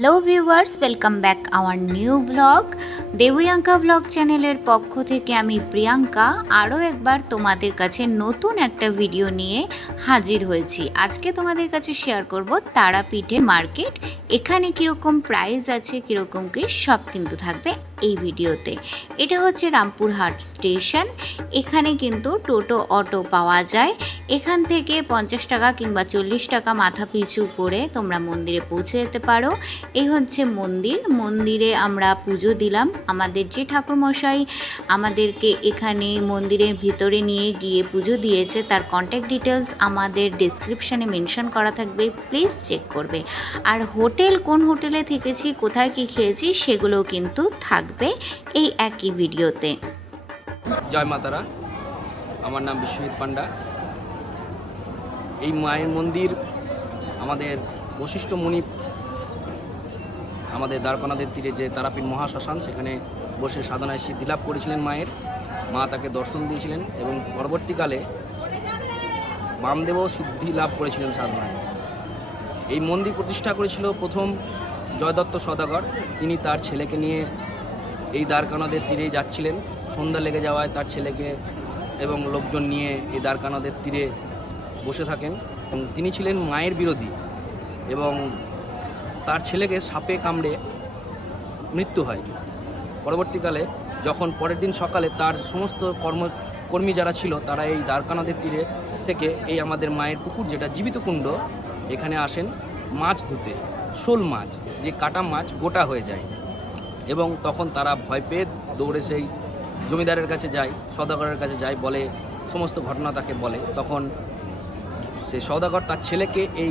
Hello viewers welcome back our new blog Debayanka blog চ্যানেলের পক্ষ থেকে আমি প্রিয়াঙ্কা আরও একবার তোমাদের কাছে নতুন একটা ভিডিও নিয়ে হাজির হয়েছি। আজকে তোমাদের কাছে শেয়ার করব তারাপীঠের মার্কেট এখানে কীরকম প্রাইস আছে, কীরকম কী সব কিন্তু থাকবে। এই ভিডিওতে। এটা হচ্ছে রামপুরহাট স্টেশন। এখানে কিন্তু টোটো, অটো পাওয়া যায়। এখান থেকে পঞ্চাশ টাকা কিংবা চল্লিশ টাকা মাথা পিছু করে তোমরা মন্দিরে পৌঁছে যেতে পারো। এই হচ্ছে মন্দির। মন্দিরে আমরা পুজো দিলাম আমাদের যে ঠাকুরমশাই আমাদেরকে এখানে মন্দিরের ভিতরে নিয়ে গিয়ে পুজো দিয়েছে। তার কন্ট্যাক্ট ডিটেলস আমাদের ডিসক্রিপশানে মেনশন করা থাকবে। প্লিজ চেক করবে। আর হোটেল, কোন হোটেলে থেকেছি, কোথায় কি খেয়েছি, সেগুলোও কিন্তু থাকবে। এই একই ভিডিওতে। জয় মাতারা আমার নাম বিশ্বজিৎ পান্ডা এই মায়ের মন্দির আমাদের বশিষ্ঠ মুনি আমাদের দ্বারকানাদের তীরে যে তারাপীঠ মহাশ্মশান, সেখানে বসে সাধনায় সিদ্ধি লাভ করেছিলেন মায়ের। মা তাকে দর্শন দিয়েছিলেন এবং পরবর্তীকালে বামদেবও সিদ্ধি লাভ করেছিলেন সাধনায়। এই মন্দির প্রতিষ্ঠা করেছিল প্রথম জয়দত্ত সদাগর। তিনি তার ছেলেকে নিয়ে এই দ্বারকানদের তীরে যাচ্ছিলেন। সন্ধ্যা লেগে যাওয়ায় তার ছেলেকে এবং লোকজন নিয়ে এই দ্বারকানদের তীরে বসে থাকেন তিনি ছিলেন মায়ের বিরোধী এবং তার ছেলেকে সাপে কামড়ে মৃত্যু হয়। পরবর্তীকালে যখন পরের দিন সকালে তার সমস্ত কর্ম কর্মী যারা ছিল, তারা এই দ্বারকানদের তীরে থেকে এই আমাদের মায়ের পুকুর যেটা জীবিত কুণ্ড, এখানে আসেন মাছ ধুতে। শোল মাছ, যে কাটা মাছ গোটা হয়ে যায়। এবং তখন তারা ভয় পেয়ে দৌড়ে সেই জমিদারের কাছে যায় সদাগরের কাছে যায়, বলে সমস্ত ঘটনা তাকে বলে। তখন সে সদাগর তার ছেলেকে এই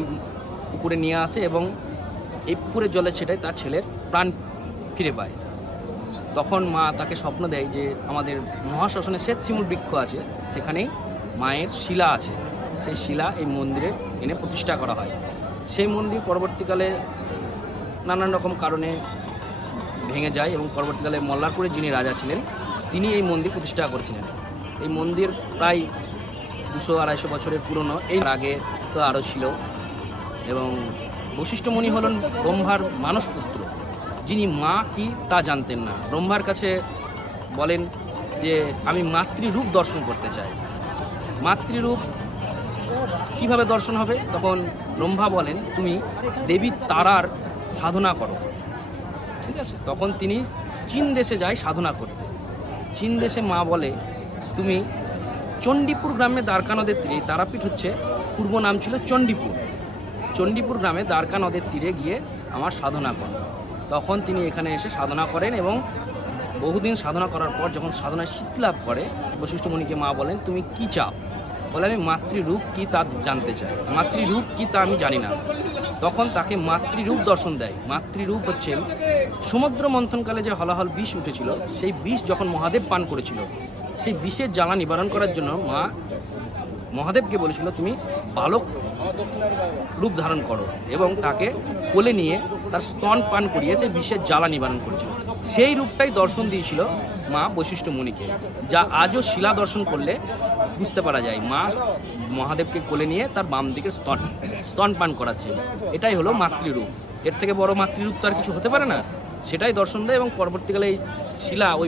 পুকুরে নিয়ে আসে এবং এই পুকুরের জলে সেটাই তার ছেলের প্রাণ ফিরে পায়। তখন মা তাকে স্বপ্ন দেয় যে আমাদের মহাশ্মশানে শ্বেত শিমুল বৃক্ষ আছে সেখানেই মায়ের শিলা আছে। সেই শিলা এই মন্দিরে এনে প্রতিষ্ঠা করা হয়। সেই মন্দির পরবর্তীকালে নানান রকম কারণে ভেঙে যায় এবং পরবর্তীকালে মল্লারপুরের যিনি রাজা ছিলেন, তিনি এই মন্দির প্রতিষ্ঠা করেছিলেন। এই মন্দির প্রায় দুশো আড়াইশো বছরের পুরনো। এই আগে তো আরও ছিল এবং বশিষ্ঠমণি হলেন ব্রহ্মার মানসপুত্র, যিনি মা কি তা জানতেন না। ব্রহ্মার কাছে বলেন যে, আমি মাতৃরূপ দর্শন করতে চাই। মাতৃরূপ কীভাবে দর্শন হবে? তখন ব্রহ্মা বলেন, তুমি দেবী তারার সাধনা করো। ঠিক আছে? তখন তিনি চীন দেশে যায় সাধনা করতে। চীন দেশে মা বলে, তুমি চণ্ডীপুর গ্রামে দ্বারকা নদের তীরে তারাপীঠ হচ্ছে, পূর্ব নাম ছিল চণ্ডীপুর। চণ্ডীপুর গ্রামে দ্বারকা নদের তীরে গিয়ে আমার সাধনা করেন তখন তিনি এখানে এসে সাধনা করেন এবং বহুদিন সাধনা করার পর যখন সাধনায় সিদ্ধি লাভ করে বশিষ্ঠমণিকে মা বলেন, তুমি কি চাও? বলে, আমি মাতৃরূপ কি তা জানতে চাই? মাতৃরূপ কি তা আমি জানি না। তখন তাকে মাতৃরূপ দর্শন দেয়। মাতৃরূপ হচ্ছে সমুদ্র মন্থনকালে যে হলাহল বিষ উঠেছিল, সেই বিষ যখন মহাদেব পান করেছিল, সেই বিষের জ্বালা নিবারণ করার জন্য মা মহাদেবকে বলেছিল, তুমি বালক রূপ ধারণ করো। এবং তাকে কোলে নিয়ে তার স্তন পান করিয়ে সেই বিষের জ্বালা নিবারণ করেছিল। সেই রূপটাই দর্শন দিয়েছিল মা বশিষ্ঠ মুনিকে, যা আজও শিলা দর্শন করলে বুঝতে পারা যায়। মা মহাদেবকে কোলে নিয়ে তার বাম দিকে স্তন স্তন পান করাচ্ছে এটাই হলো মাতৃরূপ। এর থেকে বড় মাতৃরূপ তো আর কিছু হতে পারে না। সেটাই দর্শন দেয় এবং পরবর্তীকালে এই শিলা ওই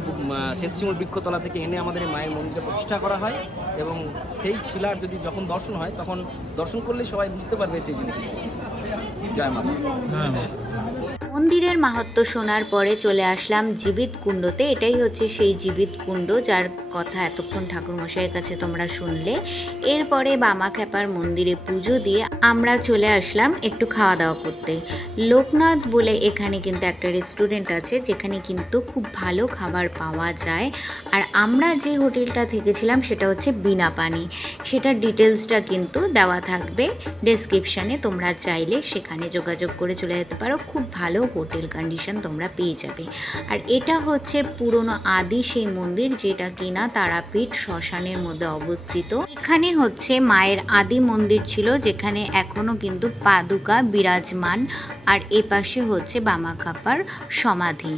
শ্বেতশিমুল বৃক্ষতলা থেকে এনে আমাদের মায়ের মন্দিরে প্রতিষ্ঠা করা হয় এবং সেই শিলার যদি যখন দর্শন হয় তখন দর্শন করলে সবাই বুঝতে পারবে সেই জিনিস জয় মা। মন্দিরের মাহাত্ম শোনার পরে চলে আসলাম জীবিত কুণ্ডতে। এটাই হচ্ছে সেই জীবিত কুণ্ড যার কথা এতক্ষণ ঠাকুরমশাইয়ের কাছে তোমরা শুনলে। এরপরে বামা খ্যাপার মন্দিরে পুজো দিয়ে আমরা চলে আসলাম একটু খাওয়া দাওয়া করতে। লোকনাথ বলে এখানে কিন্তু একটা রেস্টুরেন্ট আছে, যেখানে কিন্তু খুব ভালো খাবার পাওয়া যায়। আর আমরা যে হোটেলটা থেকেছিলাম সেটা হচ্ছে বিনা পানি। সেটার ডিটেলসটা কিন্তু দেওয়া থাকবে ডেসক্রিপশানে তোমরা চাইলে সেখানে যোগাযোগ করে চলে যেতে পারো। খুব ভালো হোটেল কন্ডিশন তোমরা পেয়ে যাবে। আর এটা হচ্ছে পুরনো আদি সেই মন্দির যেটা কিনা কিনা তারাপীঠ শ্মশানের মধ্যে অবস্থিত। এখানে হচ্ছে মায়ের আদি মন্দির ছিল, যেখানে এখনও কিন্তু পাদুকা বিরাজমান। আর এ পাশে হচ্ছে বামাকাপার সমাধি।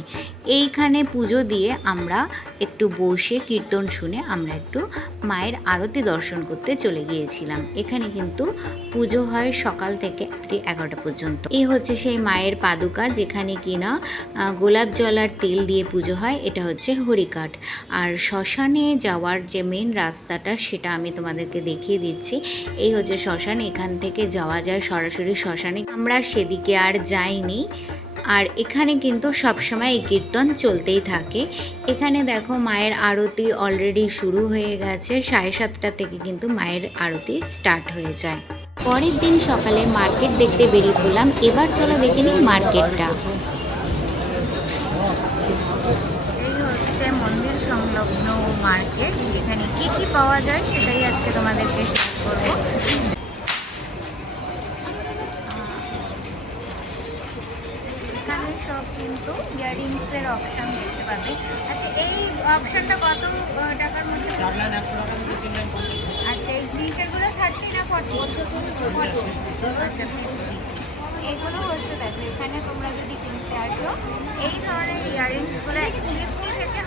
এইখানে পুজো দিয়ে আমরা একটু বসে কীর্তন শুনে আমরা একটু মায়ের আরতি দর্শন করতে চলে গিয়েছিলাম। এখানে কিন্তু পুজো হয় সকাল থেকে রাত্রি এগারোটা পর্যন্ত। এই হচ্ছে সেই মায়ের পাদুকা, যেখানে কিনা গোলাপ জল আর তেল দিয়ে পুজো হয়। এটা হচ্ছে হরিকাঠ। আর শ্মশানে যাওয়ার যে মেন রাস্তাটা সেটা আমি তোমাদেরকে দেখিয়ে দিচ্ছি। এই হচ্ছে শ্মশান, এখান থেকে যাওয়া যায় সরাসরি শ্মশানে। আমরা সেদিকে আর যাইনি। আর এখানে কিন্তু সবসময় এই কীর্তন চলতেই থাকে। এখানে দেখো মায়ের আরতি অলরেডি শুরু হয়ে গেছে। সাড়ে সাতটা থেকে কিন্তু মায়ের আরতি স্টার্ট হয়ে যায়। পরের দিন সকালে মার্কেট দেখতে বেরিয়ে পড়লাম। এবার চলো দেখে নিই মার্কেটটা মার্কেট এখানে কি কি পাওয়া যায় সেটাই আজকে তোমাদেরকে শেয়ার করব। এখানে সব কিন্তু দেখতে পাবে। আচ্ছা এই অপশনটা কত টাকার মধ্যে? আচ্ছা এই না আচ্ছা এগুলো হচ্ছে, দেখো, এখানে তোমরা যদি কিনতে আসো, এই ধরনের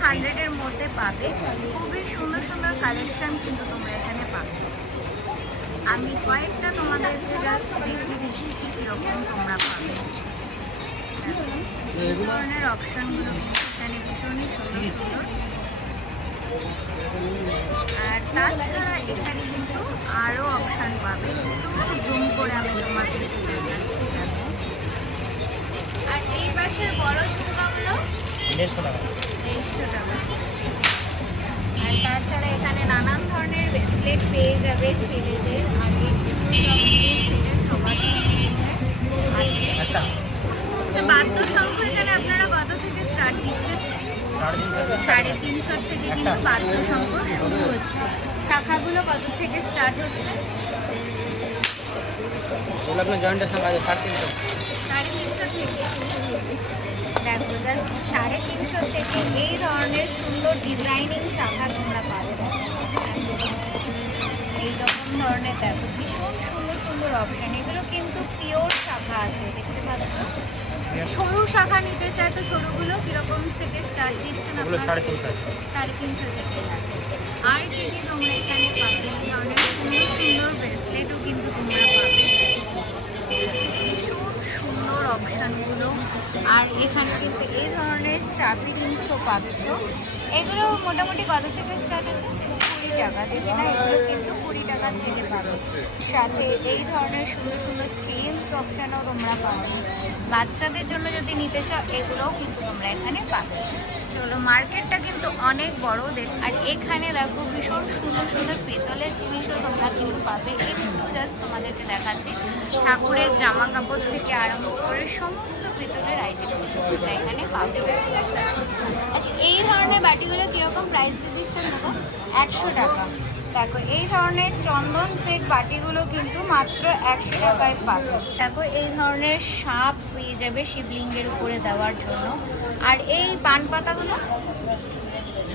হান্ড্রেডের মধ্যে পাবে। খুবই সুন্দর সুন্দর কালেকশন কিন্তু তোমরা এখানে পাবে। আমি কয়েকটা তোমাদেরকে জাস্ট দিচ্ছি কীরকম তোমরা পাবে। এই ধরনের অপশনগুলো এখানে ভীষণই সুন্দর সুন্দর। আর তাছাড়া এখানে কিন্তু আরও অপশান পাবে। জুম করে আমি তোমাদেরকে আর এই পাশের বড় ঝুমকাগুলো দেড়শো টাকা। দেড়শো টাকা। আর তাছাড়া এখানে নানান ধরনের ব্রেসলেট পেয়ে যাবে ছেলেদের। একটা। আচ্ছা বাদ্যশঙ্খ এখানে আপনারা কত থেকে স্টার্ট দিচ্ছেন? সাড়ে তিনশো থেকে কিন্তু বাদ্যশঙ্খ শুরু হচ্ছে। শাখাগুলো কত থেকে স্টার্ট হচ্ছে? আপনার জয়েন্টের সঙ্গে সাড়ে তিনশো। সাড়ে তিনশো থেকে দেখো জাস্ট সাড়ে তিনশো থেকে এই ধরনের সুন্দর ডিজাইনিং শাখা তোমরা পাবে। এইরকম ধরনের দেখো ভীষণ সুন্দর সুন্দর অপশান এগুলো কিন্তু পিওর শাখা আছে দেখতে পাচ্ছ? সরু শাখা নিতে চায় তো সরুগুলো কীরকম থেকে স্টার্ট দিচ্ছেন ওগুলো আপনারা? সাড়ে তিনশো থেকে আর কি কি তোমরা এখানে পাবে? এই ধরনের সুন্দর সুন্দর ব্রেসলেটও কিন্তু তোমরা পাবে। ভীষণ সুন্দর অপশানগুলো আর এখানে কিন্তু এই ধরনের চাবি জিনিসও পাচ্ছ। এগুলো মোটামুটি কত থেকে স্টার্ট আছে কুড়ি টাকা। থেকে না, এগুলো কিন্তু কুড়ি টাকা থেকে পাবে। সাথে এই ধরনের সুন্দর সুন্দর চেঞ্জ অপশানও তোমরা পাবে। বাচ্চাদের জন্য যদি নিতে চাও, এগুলোও কিন্তু তোমরা এখানে পাবে। চলো, মার্কেটটা কিন্তু অনেক বড় দেখ আর এখানে দেখো ভীষণ সুন্দর সুন্দর পেতলের জিনিসও তোমরা কিন্তু পাবে। একটু জাস্ট তোমাদেরকে দেখাচ্ছি। ঠাকুরের জামা কাপড় থেকে আরম্ভ করে সমস্ত পেতলের আইটেম আচ্ছা এই ধরনের বাটিগুলো কীরকম প্রাইস দিয়ে দিচ্ছেন দাদা? একশো টাকা। দেখো, এই ধরনের চন্দন সেট বাটিগুলো কিন্তু মাত্র একশো টাকায় পাবে। দেখো, এই ধরনের সাপ পেয়ে যাবে শিবলিঙ্গের উপরে দেওয়ার জন্য। আর এই পান পাতাগুলো?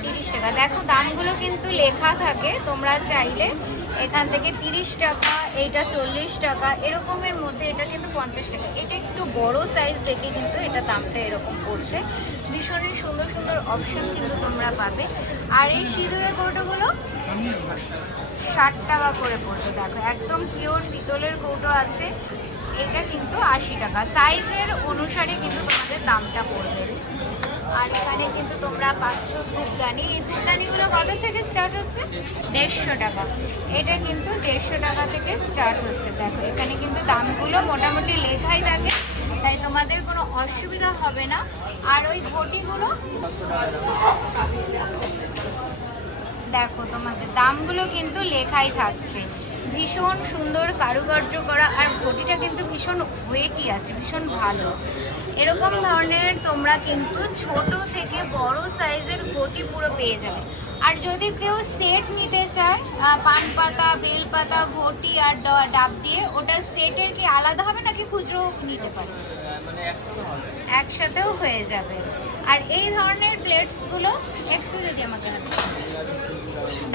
তিরিশ টাকা। দেখো, দামগুলো কিন্তু লেখা থাকে, তোমরা চাইলে এখান থেকে তিরিশ টাকা, এইটা চল্লিশ টাকা, এরকমের মধ্যে এটা কিন্তু পঞ্চাশ টাকা। এটা একটু বড় সাইজ দেখে কিন্তু এটা দামটা এরকম পড়ছে। ভীষণই সুন্দর সুন্দর অপশন কিন্তু তোমরা পাবে। আর এই সিঁদুরের কৌটোগুলো? ষাট টাকা করে পড়বে, দেখো। একদম পিওর পিতলের কৌটো আছে। এটা কিন্তু আশি টাকা। সাইজের অনুসারে কিন্তু তোমাদের দামটা পড়বে। আর এখানে কিন্তু তোমরা পাচ্ছ ধূপদানি এই ধূপদানিগুলো কত থেকে স্টার্ট হচ্ছে? দেড়শো টাকা। এটা কিন্তু দেড়শো টাকা থেকে স্টার্ট হচ্ছে। দেখো এখানে কিন্তু দামগুলো মোটামুটি লেখাই থাকে তাই তোমাদের কোনো অসুবিধা হবে না। আর ওই ঘটিগুলো? দেখো তোমাদের দামগুলো কিন্তু লেখাই থাকছে। ভীষণ সুন্দর কারুকার্য করা আর ঘটিটা কিন্তু ভীষণ ওয়েটি আছে ভীষণ ভালো। এরকম ধরনের তোমরা কিন্তু ছোট থেকে বড় সাইজের ঘটি পুরো পেয়ে যাবে। আর যদি কেউ সেট নিতে চায় পান পাতা, বেল পাতা, ঘটি আর ডাব দিয়ে, ওটা সেটের কি আলাদা হবে নাকি খুচরো নিতে পারে একসাথেও হয়ে যাবে। আর এই ধরনের প্লেটসগুলো একটু যদি আমাকে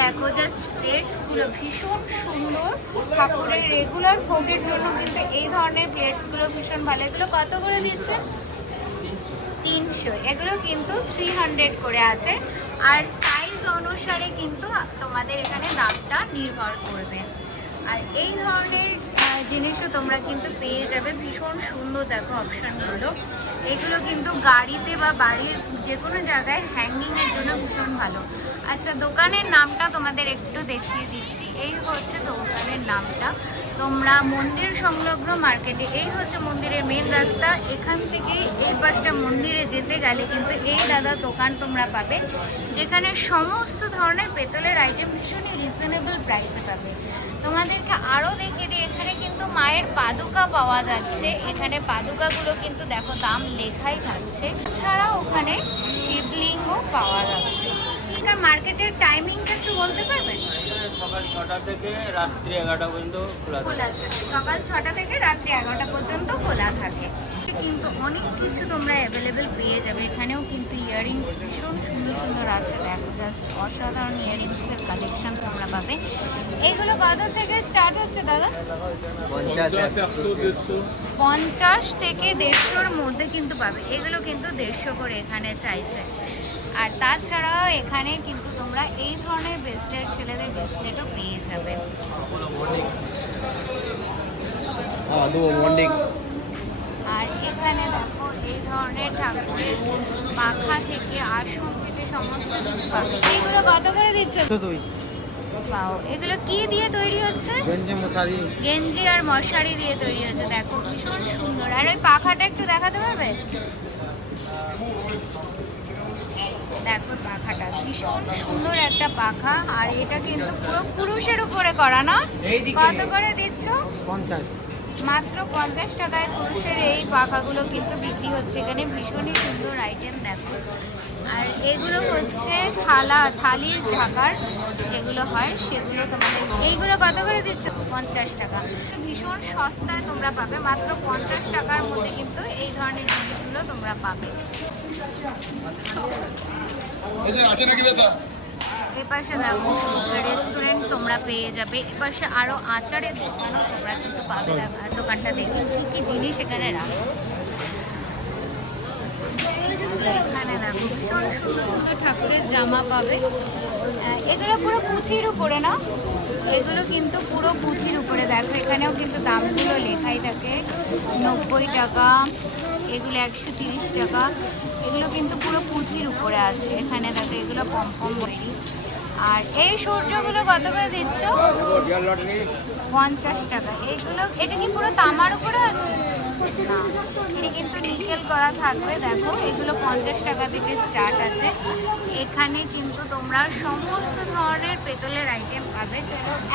দেখো জাস্ট প্লেটসগুলো ভীষণ সুন্দর। ঠাকুরের রেগুলার ভোগের জন্য কিন্তু এই ধরনের প্লেটসগুলো ভীষণ ভালো। এগুলো কত করে দিচ্ছেন তিনশো। এগুলো কিন্তু থ্রি হান্ড্রেড করে আছে। আর অনুসারে কিন্তু তোমাদের এখানে দামটা নির্ভর করবে। আর এই ধরনের জিনিসও তোমরা কিন্তু পেয়ে যাবে। ভীষণ সুন্দর দেখো অপশানগুলো। এগুলো কিন্তু গাড়িতে বা বাড়ির যে কোনো জায়গায় হ্যাঙ্গিংয়ের জন্য ভীষণ ভালো। আচ্ছা দোকানের নামটা তোমাদের একটু দেখিয়ে দিচ্ছি। এই হচ্ছে দোকানের নামটা। তোমরা মন্দির সংলগ্ন মার্কেটে, এই হচ্ছে মন্দিরের মেন রাস্তা। এখান থেকে এই পাশটা মন্দিরে যেতে গেলে কিন্তু এই দাদা দোকান তোমরা পাবে, যেখানে সমস্ত ধরনের পেতলের আইটেম ভীষণই রিজনেবল প্রাইসে পাবে। তোমাদেরকে আরও দেখিয়ে দিই, এখানে কিন্তু মায়ের পাদুকা পাওয়া যাচ্ছে। এখানে পাদুকাগুলো কিন্তু দেখো দাম লেখাই থাকছে। এছাড়া ওখানে শিবলিঙ্গও পাওয়া যাচ্ছে। মার্কেটের টাইমিংটা একটু বলতে পারবেন সকাল ছটা থেকে রাত্রি এগারোটা পর্যন্ত খোলা থাকে। সকাল ছটা থেকে রাত্রি এগারোটা পর্যন্ত খোলা থাকে। কিন্তু অনেক কিছু তোমরা অ্যাভেলেবেল পেয়ে যাবে। এখানেও কিন্তু ইয়াররিংস ভীষণ সুন্দর সুন্দর আছে। দেখো জাস্ট অসাধারণ ইয়াররিংসের কালেকশন তোমরা পাবে। এইগুলো কত থেকে স্টার্ট হচ্ছে দাদা? পঞ্চাশ থেকে দেড়শোর মধ্যে কিন্তু পাবে। এগুলো কিন্তু দেড়শো করে এখানে চাইছে। আর তাছাড়াও এখানে কিন্তু তোমরা এই ধরনের ব্রেসলেট ছেলেদের ব্রেসলেটও পেয়ে যাবে। আর এখানে দেখো এই ধরনের ঠাকুরের পাখা থেকে আসন থেকে সমস্ত কিছু এগুলো কত করে দিচ্ছ? পাও এগুলো কি দিয়ে তৈরি হচ্ছে? গেঞ্জি মশারি। গেঞ্জি আর মশারি দিয়ে তৈরি হচ্ছে দেখো ভীষণ সুন্দর। আর ওই পাখাটা একটু দেখাতে পারবে? দেখো পাখাটা ভীষণ সুন্দর একটা পাখা আর এটা কিন্তু পুরো পুরুষের উপরে করা না? কত করে দিচ্ছ? পঞ্চাশ। মাত্র পঞ্চাশ টাকায় পুরুষের এই পাখাগুলো কিন্তু বিক্রি হচ্ছে এখানে। ভীষণই সুন্দর আইটেম দেখো। আর এগুলো হচ্ছে থালা থালির ঢাকার যেগুলো হয় সেগুলো তোমাদের এইগুলো কত করে দিচ্ছ? পঞ্চাশ টাকা। ভীষণ সস্তায় তোমরা পাবে। মাত্র পঞ্চাশ টাকার মধ্যে কিন্তু এই ধরনের জিনিসগুলো তোমরা পাবে। আছে নাকি দাদা এই দেখো রেস্টুরেন্ট তোমরা পেয়ে যাবে। এ পাশে আরও আচারের দোকানও তোমরা কিন্তু পাবে। দোকানটা দেখে কী কী জিনিস এখানে রাখো। এখানে দেখো ভীষণ সুন্দর সুন্দর ঠাকুরের জামা পাবে। এগুলো পুরো পুঁথির উপরে না? এগুলো কিন্তু পুরো পুঁথির উপরে। দেখো এখানেও কিন্তু দামগুলো লেখাই থাকে। নব্বই টাকা এগুলো একশো তিরিশ টাকা। এগুলো কিন্তু পুরো পুঁথির উপরে আছে। এখানে দেখো এগুলো পম্পম তৈরি আর এই সূর্যগুলো কত করে দিচ্ছ? পঞ্চাশ টাকা। এগুলো, এটা কি পুরো তামার উপরে আছে? না কিন্তু নিকেল করা থাকবে। দেখো, এগুলো পঞ্চাশ টাকা থেকে স্টার্ট আছে। এখানে কিন্তু তোমরা সমস্ত ধরনের পেতলের আইটেম পাবে।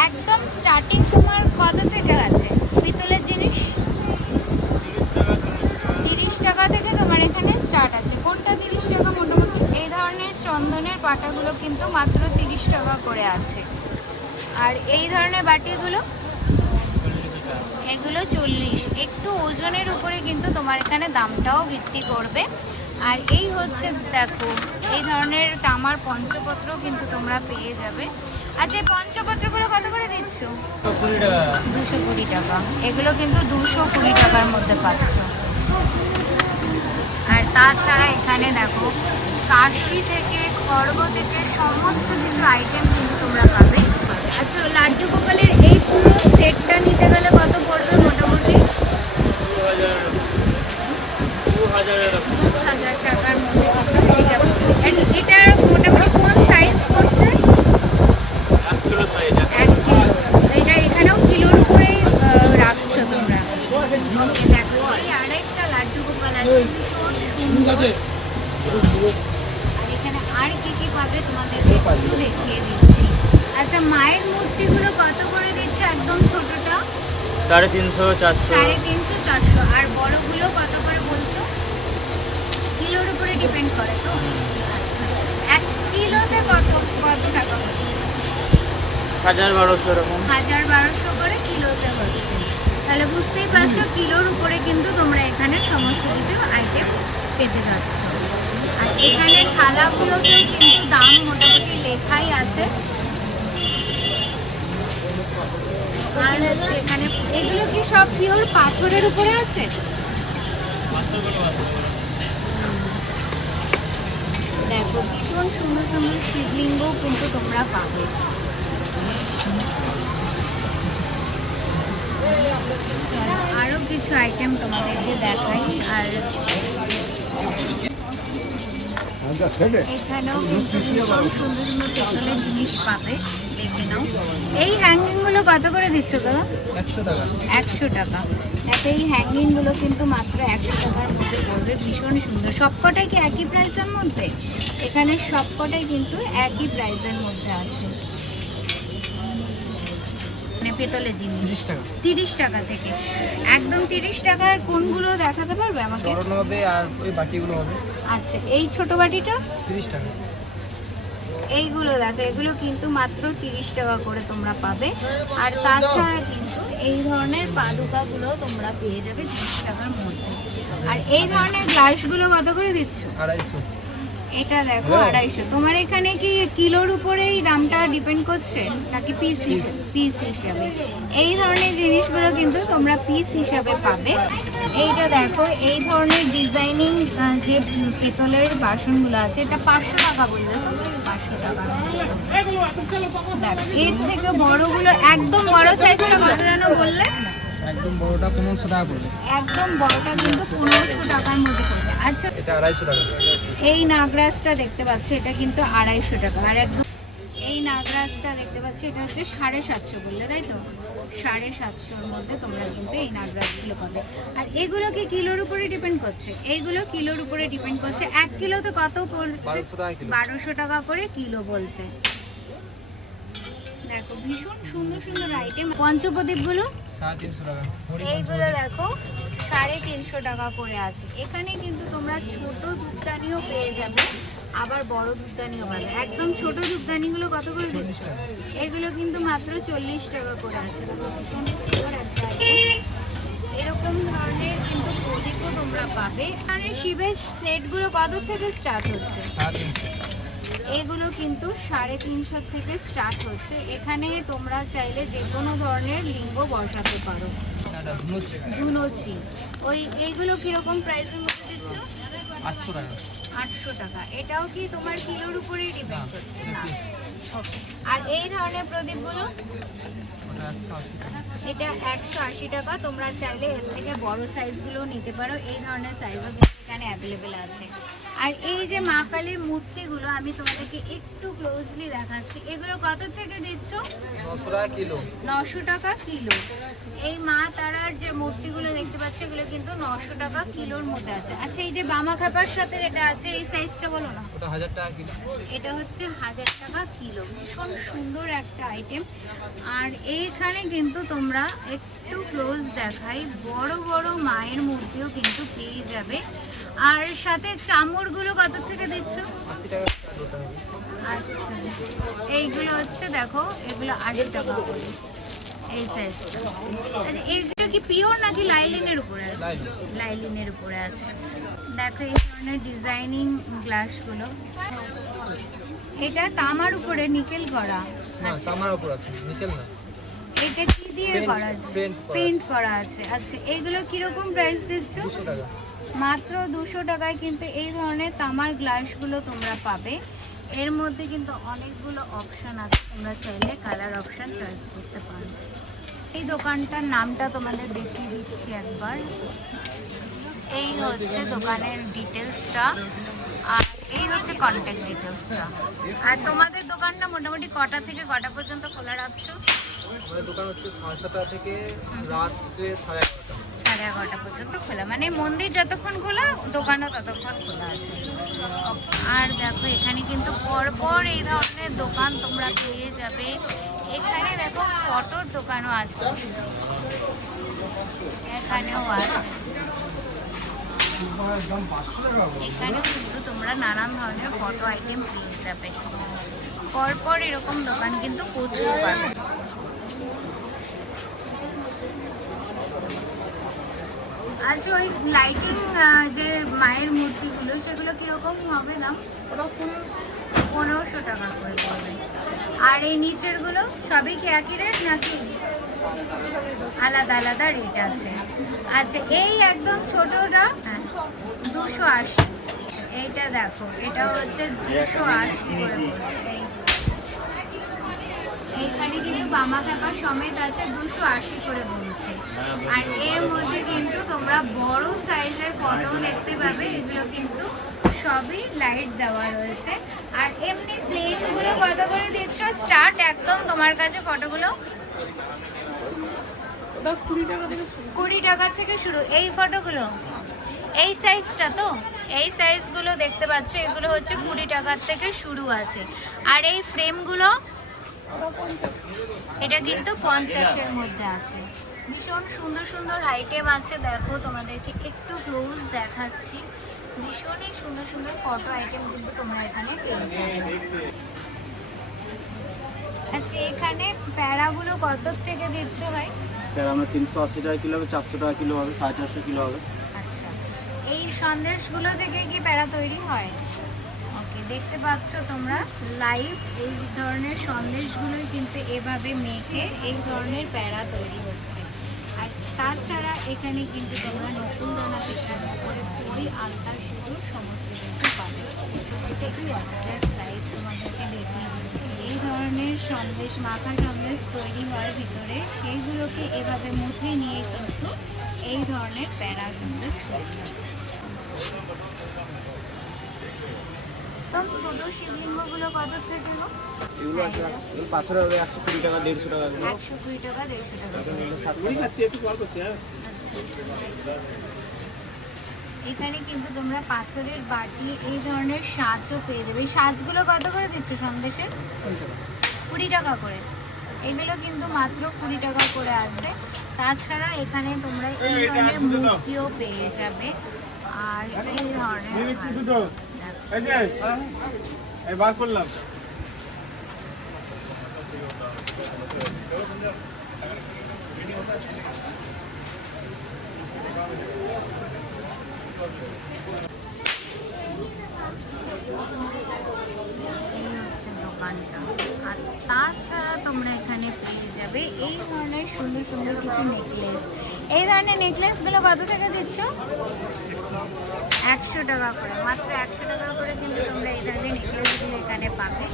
একদম স্টার্টিং তোমার কত থেকে আছে পিতলের জিনিস তিরিশ টাকা থেকে তোমার এখানে স্টার্ট আছে কোনটা তিরিশ টাকা মোটামুটি এই ধরনের চন্দনের পাটাগুলো কিন্তু মাত্র তিরিশ টাকা করে আছে। আর এই ধরনের বাটিগুলো এগুলো চল্লিশ। একটু ওজনের উপরে কিন্তু তোমার এখানে দামটাও ভিত্তি করবে। আর এই হচ্ছে দেখো এই ধরনের তামার পঞ্চপত্র কিন্তু তোমরা পেয়ে যাবে। আচ্ছা এই পঞ্চপত্রগুলো কত করে দিচ্ছ? দুশো কুড়ি টাকা। এগুলো কিন্তু দুশো কুড়ি টাকার মধ্যে পাচ্ছ। আর তাছাড়া এখানে দেখো কাশি থেকে, খড়গ থেকে সমস্ত কিছু আইটেম কিন্তু তোমরা পাবে। আচ্ছা লাড্ডু গোপালের এই পুরো সেটটা নিতে গেলে কত পড়বে মোটামুটি দু হাজার দু হাজারের দু হাজার টাকার মধ্যে কিন্তু এটা And এটার মোটামুটি কোন সাইজ পড়ছে এক কিলো সাইজ এক কিলো এটা এখানেও কিলোর উপরেই আহ, রাখছো তোমরা এই দেখো এই আরেকটা লাড্ডু গোপাল আছে ভীষণ সুন্দর আর এখানে আর কি কি পাবে তোমাদেরকে একটু দেখিয়ে দিচ্ছি আচ্ছা মায়ের মূর্তিগুলো কত করে দিচ্ছে একদম ছোটটা সাড়ে তিনশো চারশো। সাড়ে তিনশো চারশো। আর বড়গুলো কত করে বলছো? কিলোর উপরে ডিপেন্ড করে তো? আচ্ছা। এক কিলোতে কত কত টাকা হচ্ছে? হাজার বারোশো এরকম। হাজার বারোশো করে কিলোতে হচ্ছে। তাহলে বুঝতেই পারছ কিলোর উপরে কিন্তু তোমরা এখানে সমস্ত কিছু আইটেম পেতে যাচ্ছ। আর এখানে থালাগুলোতেও কিন্তু দাম মোটামুটি লেখাই আছে। আর হচ্ছে এখানে এগুলো কি সব পিওর পাথরের উপরে আছে? দেখো ভীষণ সুন্দর সুন্দর শিবলিঙ্গও কিন্তু তোমরা পাবে। চলো, আরও কিছু আইটেম তোমাদেরকে দেখাই আর এখানেও কিন্তু ভীষণ সুন্দর সুন্দর পেতলের জিনিস পাবে। দেখে নাও এই হ্যাঙ্গিংগুলো কত করে দিচ্ছ দাদা একশো টাকা। দেখো এই হ্যাঙ্গিংগুলো কিন্তু মাত্র একশো টাকার মধ্যে পড়বে। ভীষণ সুন্দর। সবকটাই কি একই প্রাইসের মধ্যে? এখানে সবকটাই কিন্তু একই প্রাইসের মধ্যে আছে। মানে পেতলের জিনিস। তিরিশ টাকা। থেকে। একদম তিরিশ টাকার কোনগুলো দেখাতে পারবে আমাকে? আর ওই বাটিগুলো হবে। আচ্ছা এই ছোট বাটিটা? তিরিশ টাকা। এইগুলো দেখো এগুলো কিন্তু মাত্র তিরিশ টাকা করে তোমরা পাবে। আর তাছাড়া কিন্তু এই ধরনের পাদুকাগুলো তোমরা পেয়ে যাবে তিরিশ টাকার মধ্যে। আর এই ধরনের গ্লাসগুলো কত করে দিচ্ছ? আড়াইশো। এটা দেখো আড়াইশো। তোমার এখানে কি কিলোর উপরেই দামটা ডিপেন্ড করছে? নাকি পিস পিস হিসাবে। এই ধরনের জিনিসগুলো কিন্তু তোমরা পিস হিসাবে পাবে। এইটা দেখো এই ধরনের ডিজাইনিং যে পেতলের বাসনগুলো আছে এটা পাঁচশো টাকা বললে। এর থেকে বড়গুলো একদম বড় সাইজটা কত যেন বললে? একদম বড়টা পনেরোশো টাকা পড়বে। একদম বড়টা কিন্তু টাকার মধ্যে পড়বে। আচ্ছা এটা আড়াইশো টাকা। এই নাগরাজটা দেখতে পাচ্ছ এটা কিন্তু আড়াইশো টাকা। আর একদম এই নাগরাজটা দেখতে পাচ্ছি এটা হচ্ছে সাড়ে সাতশো বললে তাই তো? সাড়ে সাতশোর মধ্যে তোমরা কিন্তু এই নাগরাজগুলো পাবে। আর এগুলো কি কিলোর উপরে ডিপেন্ড করছে। এইগুলো কিলোর উপরে ডিপেন্ড করছে। এক কিলোতে কত পড়ছে বারোশো টাকা করে কিলো বলছে। দেখো ভীষণ সুন্দর সুন্দর আইটেম পঞ্চপ্রদীপগুলো? এইগুলো দেখো সাড়ে তিনশো টাকা করে আছে। এখানে কিন্তু তোমরা ছোট ধূপদানিও পেয়ে যাবে। আবার বড় ধূপদানিও পাবে। একদম ছোট ধূপদানিগুলো কত করে দিচ্ছ? এগুলো কিন্তু মাত্র চল্লিশ টাকা করে আছে। এরকম ধরনের কিন্তু প্রদীপও তোমরা পাবে। আর শিবের সেটগুলো কত থেকে স্টার্ট হচ্ছে? এগুলো কিন্তু সাড়ে তিনশো থেকে স্টার্ট হচ্ছে। এখানে তোমরা চাইলে যে কোনো ধরনের লিঙ্গ বসাতে পারো। ধুনোচি। ওই এইগুলো কীরকম প্রাইসের মধ্যে দিচ্ছ? আটশো টাকা। আটশো টাকা। এটাও কি তোমার কিলোর উপরেই ডিপেন্ড করছে? না। ওকে আর এই ধরনের প্রদীপগুলো? এটা একশো আশি টাকা। তোমরা চাইলে এর থেকে বড় সাইজগুলোও নিতে পারো। এই ধরনের সাইজও এখানে অ্যাভেলেবেল আছে। আর এই যে মা কালীর মূর্তিগুলো আমি তোমাদেরকে একটু ক্লোজলি দেখাচ্ছি। এগুলো কত থেকে দিচ্ছ? নশো টাকা কিলো। নশো টাকা কিলো। এই মা তারার যে মূর্তিগুলো দেখতে পাচ্ছ এগুলো কিন্তু নশো টাকা কিলোর মধ্যে আছে। আচ্ছা এই যে বামা খাবার সাথে যেটা আছে এই সাইজটা বলো না। ওটা হাজার টাকা কিলো। এটা হচ্ছে হাজার টাকা কিলো। ভীষণ সুন্দর একটা আইটেম আর এইখানে কিন্তু তোমরা একটু ক্লোজ দেখাই বড় বড় মায়ের মূর্তিও কিন্তু পেয়ে যাবে। আর সাথে চামড়গুলো কত থেকে দিচ্ছ। আচ্ছা। এইগুলো হচ্ছে দেখো এগুলো আশি টাকা করে এই সাইজটা আচ্ছা এইগুলো কি পিওর নাকি লাইলিনের উপরে আছে? লাইলিনের উপরে আছে। দেখো এই ধরনের ডিজাইনিং গ্লাসগুলো এটা তামার উপরে নিকেল করা। তামার উপর আছে নিকেল না। এটা কি দিয়ে করা আছে? পেন্ট করা আছে। আচ্ছা এগুলো কীরকম প্রাইস দিচ্ছ? টাকা। মাত্র দুশো টাকায় কিন্তু এই ধরনের তামার গ্লাসগুলো তোমরা পাবে। এর মধ্যে কিন্তু অনেকগুলো অপশান আছে। তোমরা চাইলে কালার অপশন চয়েস করতে পারো। এই দোকানটার নামটা তোমাদের দেখিয়ে দিচ্ছি একবার। এই হচ্ছে দোকানের ডিটেলসটা আর এই হচ্ছে কন্ট্যাক্ট ডিটেলসটা আর তোমাদের দোকানটা মোটামুটি কটা থেকে কটা পর্যন্ত খোলা রাখছো? আমাদের দোকান হচ্ছে সাড়ে সাতটা থেকে রাত্রে সাড়ে এগারোটা এগারোটা পর্যন্ত খোলা। মানে মন্দির যতক্ষণ খোলা, দোকানও ততক্ষণ খোলা আছে। আর দেখো, এখানে কিন্তু পরপর এই ধরনের দোকান তোমরা পেয়ে যাবে। এখানে দেখো, ফটোর দোকানও আছে এখানেও আছে। এখানেও কিন্তু তোমরা নানান ধরনের ফটো আইটেম পেয়ে যাবে। পরপর এরকম দোকান কিন্তু প্রচুর পাবে। আচ্ছা ওই লাইটিং যে মায়ের মূর্তি কুর্তিগুলো সেগুলো কীরকম হবে দাম? ওরকম পনেরোশো টাকা করে পড়বে। আর এই নিচেরগুলো সবই কি একই রেট নাকি আলাদা আলাদা রেট আছে? আচ্ছা এই একদম ছোটটা হ্যাঁ দুশো আশি। এইটা দেখো এটা হচ্ছে দুশো আশি করে পড়বে এই এইখানে কিন্তু বামা ক্যাপা সমেত আছে দুশো আশি করে বলছে। আর এর মধ্যে কিন্তু তোমরা বড় সাইজের ফটো দেখতে পাবে এগুলো কিন্তু সবই লাইট দেওয়া রয়েছে। আর এমনি প্লেনগুলো কত করে দিচ্ছ? স্টার্ট একদম তোমার কাছে ফটোগুলো কুড়ি টাকা থেকে শুরু। এই ফটোগুলো এই সাইজটা তো? এই সাইজগুলো দেখতে পাচ্ছ এগুলো হচ্ছে কুড়ি টাকার থেকে শুরু আছে। আর এই ফ্রেমগুলো এটা কিন্তু পঞ্চাশের মধ্যে আছে। ভীষণ সুন্দর সুন্দর আইটেম আছে। দেখো তোমাদেরকে একটু ক্লোজ দেখাচ্ছি। ভীষণই সুন্দর সুন্দর ফটো আইটেম কিন্তু তোমরা এখানে পেয়ে যাবে। আচ্ছা এখানে প্যারাগুলো কত থেকে দিচ্ছ ভাই? স্যার আমরা তিনশো আশি টাকা কিলো হবে চারশো টাকা কিলো হবে সাড়ে চারশো কিলো হবে। আচ্ছা। এই সন্দেশগুলো থেকে কি প্যারা তৈরি হয়? দেখতে পাচ্ছ তোমরা লাইভ এই ধরনের সন্দেশগুলোই কিন্তু এভাবে মেখে এই ধরনের প্যারা তৈরি হচ্ছে। আর তাছাড়া এখানে কিন্তু তোমরা নতুন দানা থেকে করে পুরি আলতা শুরু সমস্ত কিন্তু পাবে। লাইভ তোমাদেরকে দেখিয়ে এই ধরনের সন্দেশ, মাখা সন্দেশ তৈরি হওয়ার ভিতরে সেইগুলোকে এভাবে মুখে নিয়ে কিন্তু এই ধরনের প্যারা সন্দেশ তৈরি একদম ছোট শিবলিঙ্গগুলো কত থেকে এগুলো পাঁচশো টাকা একশো কুড়ি টাকা দেড়শো টাকা একশো কুড়ি টাকা দেড়শো টাকা। একটু কল করছি হ্যাঁ। এখানে কিন্তু তোমরা পাথরের বাটি এই ধরনের সাজও পেয়ে যাবে। এই সাজগুলো কত করে দিচ্ছ সন্দেশের? কুড়ি টাকা করে। এগুলো কিন্তু মাত্র কুড়ি টাকা করে আছে। তাছাড়া এখানে তোমরা এই ধরনের মূর্তিও পেয়ে যাবে। আর এই ধরনের এই হচ্ছে দোকানটা আর তাছাড়া তোমরা এখানে পেয়ে যাবে এই ধরনের সুন্দর সুন্দর কিছু নেকলেস এই ধরনের নেকলেসগুলো কত টাকা দিচ্ছ? একশো টাকা করে, মাত্র একশো টাকা করে কিন্তু তোমরা এই ধরনের নেকলেসগুলো এখানে পাবে।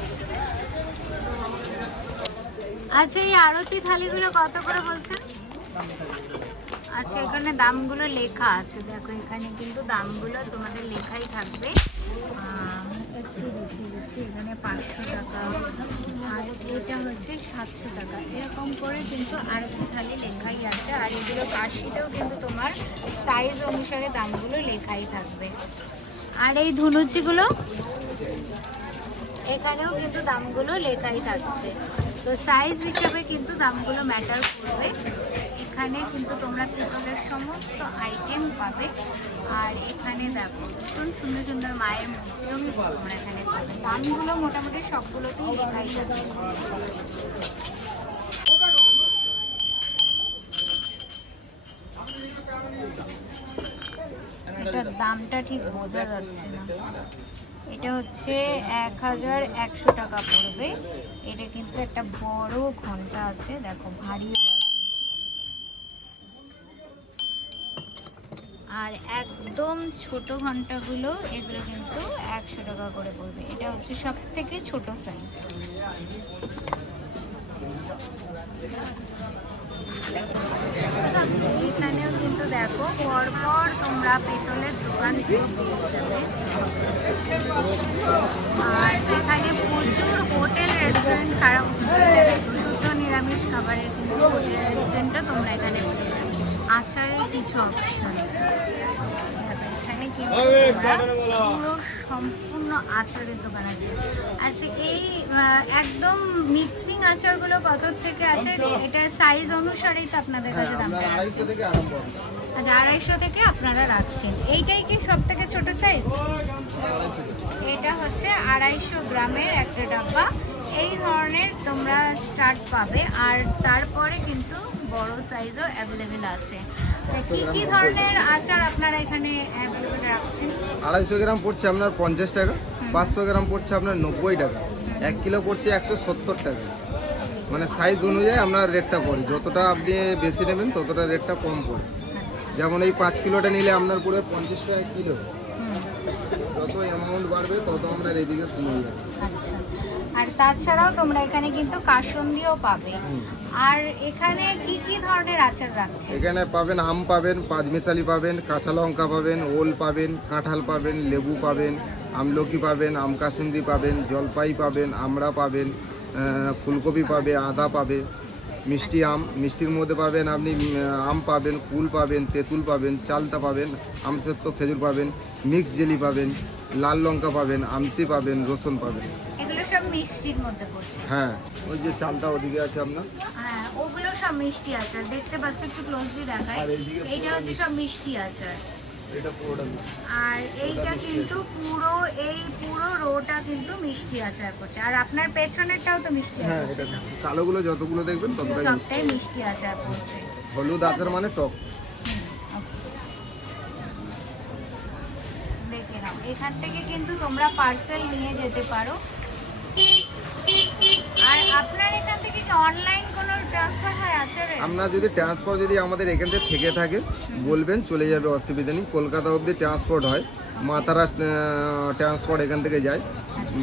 আচ্ছা এই আরতি থালিগুলো কত করে বলছেন আচ্ছা এখানে দামগুলো লেখা আছে। দেখো, এখানে কিন্তু দামগুলো তোমাদের লেখাই থাকবে। এখানে পাঁচশো টাকা। আর এটা হচ্ছে সাতশো টাকা। এরকম করে কিন্তু আরতি খালি লেখাই আছে। আর এগুলো কাশিতেও কিন্তু তোমার সাইজ অনুসারে দামগুলো লেখাই থাকবে। আর এই ধুনুচিগুলো, এখানেও কিন্তু দামগুলো লেখাই থাকছে। তো সাইজ হিসাবে কিন্তু দামগুলো ম্যাটার করবে। এখানে কিন্তু তোমরা পিতলের সমস্ত আইটেম পাবে। আর এখানে দেখো, ভীষণ সুন্দর সুন্দর মায়ের মূর্তিও কিন্তু তোমরা এখানে পাবে। দামগুলো মোটামুটি সবগুলোতেই লেখাই থাকবে এটার দামটা ঠিক বোঝা যাচ্ছে না। এটা হচ্ছে এক হাজার একশো টাকা পড়বে। এটা কিন্তু একটা বড় ঘণ্টা আছে দেখো ভারীও আছে। আর একদম ছোট ঘন্টাগুলো এগুলো কিন্তু একশো টাকা করে পড়বে। এটা হচ্ছে সব থেকে ছোট সাইজ এখানেও কিন্তু দেখো পরপর তোমরা পেতলের দোকান পেয়ে যাবে। আর এখানে প্রচুর হোটেল রেস্টুরেন্ট খারাপ শুদ্ধ নিরামিষ খাবারের কিন্তু হোটেল রেস্টুরেন্টও তোমরা এখানে আচারের কিছু অপশন এখানে কিন্তু পুরো সম্পূর্ণ আচারের দোকান আছে। আচ্ছা এই একদম মিক্সিং আচারগুলো কত থেকে আছে? এটা সাইজ অনুসারেই তো আপনাদের কাছে থেকে আরম্ভ আচ্ছা আড়াইশো থেকে আপনারা রাখছেন। এইটাই কি সব থেকে ছোট সাইজ এটা হচ্ছে আড়াইশো গ্রামের একটা ডাব্বা। এই ধরনের তোমরা স্টার্ট পাবে। আর তারপরে কিন্তু বড় সাইজও অ্যাভেলেবেল আছে। কি কি ধরনের আচার আপনারা এখানে অ্যাভেলেবেল রাখছেন? আড়াইশো গ্রাম পড়ছে আপনার পঞ্চাশ টাকা পাঁচশো গ্রাম পড়ছে আপনার নব্বই টাকা এক কিলো পড়ছে একশো সত্তর টাকা। মানে সাইজ অনুযায়ী আপনার রেটটা পড়ে যতটা আপনি বেশি নেবেন ততটা রেটটা কম পড়ে। যেমন এই পাঁচ কিলোটা নিলে আপনার পুরো পঞ্চাশ টাকা কিলো। যত অ্যামাউন্ট বাড়বে তত আপনার এইদিকে কমে যাবে। আচ্ছা। আর তাছাড়াও তোমরা এখানে কিন্তু কাসন্দিও পাবে। আর এখানে কি কি ধরনের আচার রাখছে এখানে পাবেন আম পাবেন পাঁচমিশালি পাবেন কাঁচা লঙ্কা পাবেন ওল পাবেন কাঁঠাল পাবেন লেবু পাবেন আমলকি পাবেন আম কাসুন্দি পাবেন জলপাই পাবেন আমড়া পাবেন ফুলকপি পাবে আদা পাবে। মিষ্টি আম মিষ্টির মধ্যে পাবেন আপনি আম পাবেন কুল পাবেন তেঁতুল পাবেন চালতা পাবেন আমসত্ব খেজুর পাবেন মিক্স জেলি পাবেন লাল লঙ্কা পাবেন আমসি পাবেন রসুন পাবেন। এগুলো সব মিষ্টির মধ্যে পড়ছে। হ্যাঁ ওই যে চালটা ওদিকে আছে আপনার? হ্যাঁ ওগুলো সব মিষ্টি আচার। দেখতে পাচ্ছ একটু ক্লোজলি দেখায় এইটা হচ্ছে সব মিষ্টি আচার। আর এইটা কিন্তু পুরো এই পুরো রোটা কিন্তু মিষ্টি আচার করছে। আর আপনার পেছনেরটাও তো মিষ্টি হ্যাঁ এটা কালোগুলো যতগুলো দেখবেন ততটাই মিষ্টি সবটাই মিষ্টি আচার করছে। হলুদ আচার মানে টক। দেখে নাও। এখান থেকে কিন্তু তোমরা পার্সেল নিয়ে যেতে পারো আর আপনার এখান থেকে কি অনলাইন কোনো ট্রান্সফার হয় আচারে আপনার যদি ট্রান্সপোর্ট যদি আমাদের এখান থেকে থেকে থাকে বলবেন চলে যাবে অসুবিধা নেই। কলকাতা অবধি ট্রান্সপোর্ট হয়। মাতারা ট্রান্সপোর্ট এখান থেকে যায়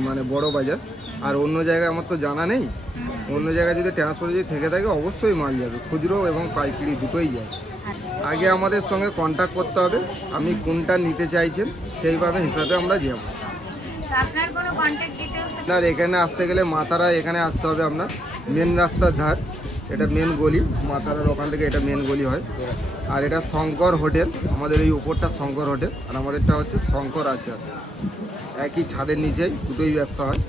মানে বড় বাজার। আর অন্য জায়গায় আমার তো জানা নেই। অন্য জায়গায় যদি ট্রান্সপোর্ট যদি থেকে থাকে অবশ্যই মাল যাবে। খুচরো এবং পাইকারি দুটোই যায়। আগে আমাদের সঙ্গে কন্ট্যাক্ট করতে হবে। আপনি কোনটা নিতে চাইছেন সেইভাবে হিসাবে আমরা যাব। আপনার এখানে আসতে গেলে মাতারা এখানে আসতে হবে আপনার মেন রাস্তার ধার। এটা মেন গলি মাতারার ওখান থেকে এটা মেন গলি হয়। আর এটা শঙ্কর হোটেল, আমাদের এই উপরটা শঙ্কর হোটেল, আর আমাদেরটা হচ্ছে শঙ্কর আচার একই ছাদের নিচেই দুটোই ব্যবসা হয়।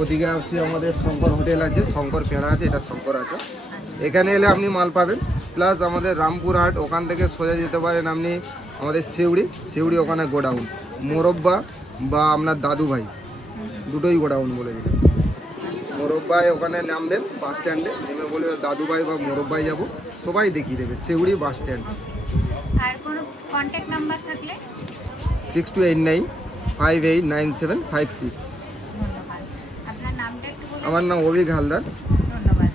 ওদিকে হচ্ছে আমাদের শঙ্কর হোটেল আছে, শঙ্কর পেঁড়া আছে, এটা শঙ্কর আছে। এখানে এলে আপনি মাল পাবেন। প্লাস আমাদের রামপুর হাট, ওখান থেকে সোজা যেতে পারেন আপনি আমাদের সিউড়ি সিউড়ি ওখানে গোডাউন। মোরব্বা বা আপনার দাদু ভাই। দুটোই গোডাউন বলে দিলেন। মোরব্বায় ওখানে নামবেন, বাস স্ট্যান্ডে নেমে বলে দাদুভাই বা মোরব্বাই যাব সবাই দেখিয়ে দেবে সিউড়ি বাস স্ট্যান্ড। আর কোনো কন্ট্যাক্ট নাম্বার থাকলে? Six two eight nine five eight nine seven five six আমার নাম অভিক হালদার। ধন্যবাদ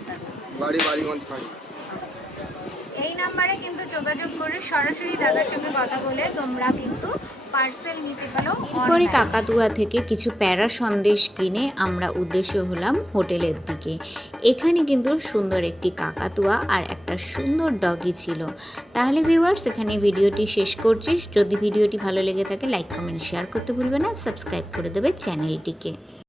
বাড়ি বাড়িগঞ্জ ফাড়ি। এই নাম্বারে কিন্তু যোগাযোগ করে সরাসরি দাদার সঙ্গে কথা বলে তোমরা কিন্তু পার্সেল নিতে পারো পরে কাকাতুয়া থেকে কিছু প্যারা সন্দেশ কিনে আমরা উদ্দেশ্য হলাম হোটেলের দিকে। এখানে কিন্তু সুন্দর একটি কাকাতুয়া আর একটা সুন্দর ডগি ছিল। তাহলে ভিউয়ার্স এখানে ভিডিওটি শেষ করছিস যদি ভিডিওটি ভালো লেগে থাকে লাইক কমেন্ট শেয়ার করতে ভুলবে না। সাবস্ক্রাইব করে দেবে চ্যানেলটিকে।